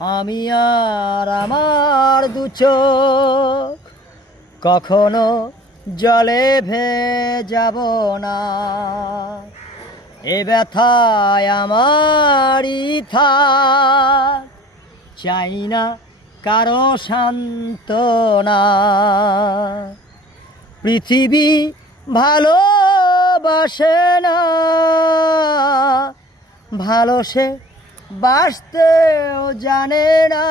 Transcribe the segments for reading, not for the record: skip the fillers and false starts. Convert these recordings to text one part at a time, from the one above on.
আমি আর আমার দু চোখ কখনো জলে ভেজাব না। এ ব্যথায় আমারই থাক, চাই না কারো সান্ত্বনা। পৃথিবী ভালোবাসে না, ভালো সে বাসতেও জানে না।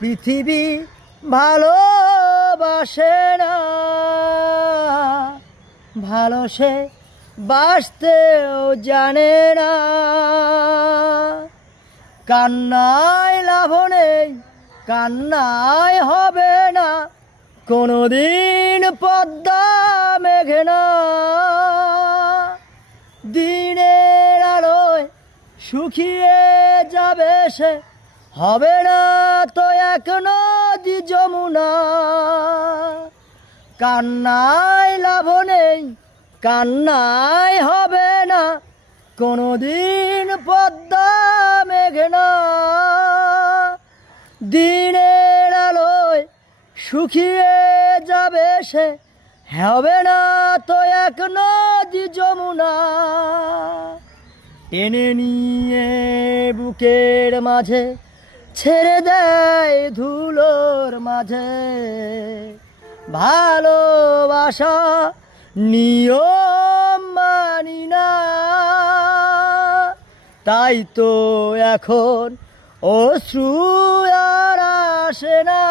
পৃথিবী ভালোবাসে না, ভালো সে বাসতেও জানে না। কান্নায় লাভ নেই, কান্নায় হবে না কোনোদিন পদ্মা মেঘনা। দিনের আলোয় শুকিয়ে যাবে সে, হবে না তো এক নদী যমুনা। কান্নায় লাভ নেই, কান্নায় হবে না কোনোদিন পদ্মা মেঘনা। দিনের আলোয় শুকিয়ে যাবে সে, হবে না তো এক নদী যমুনা। টেনে নিয়ে বুকের মাঝে ছেড়ে দেয় ধুলোর মাঝে। ভালোবাসা নিয়ম মানি না, তাই তো এখন অশ্রু আর আসে না।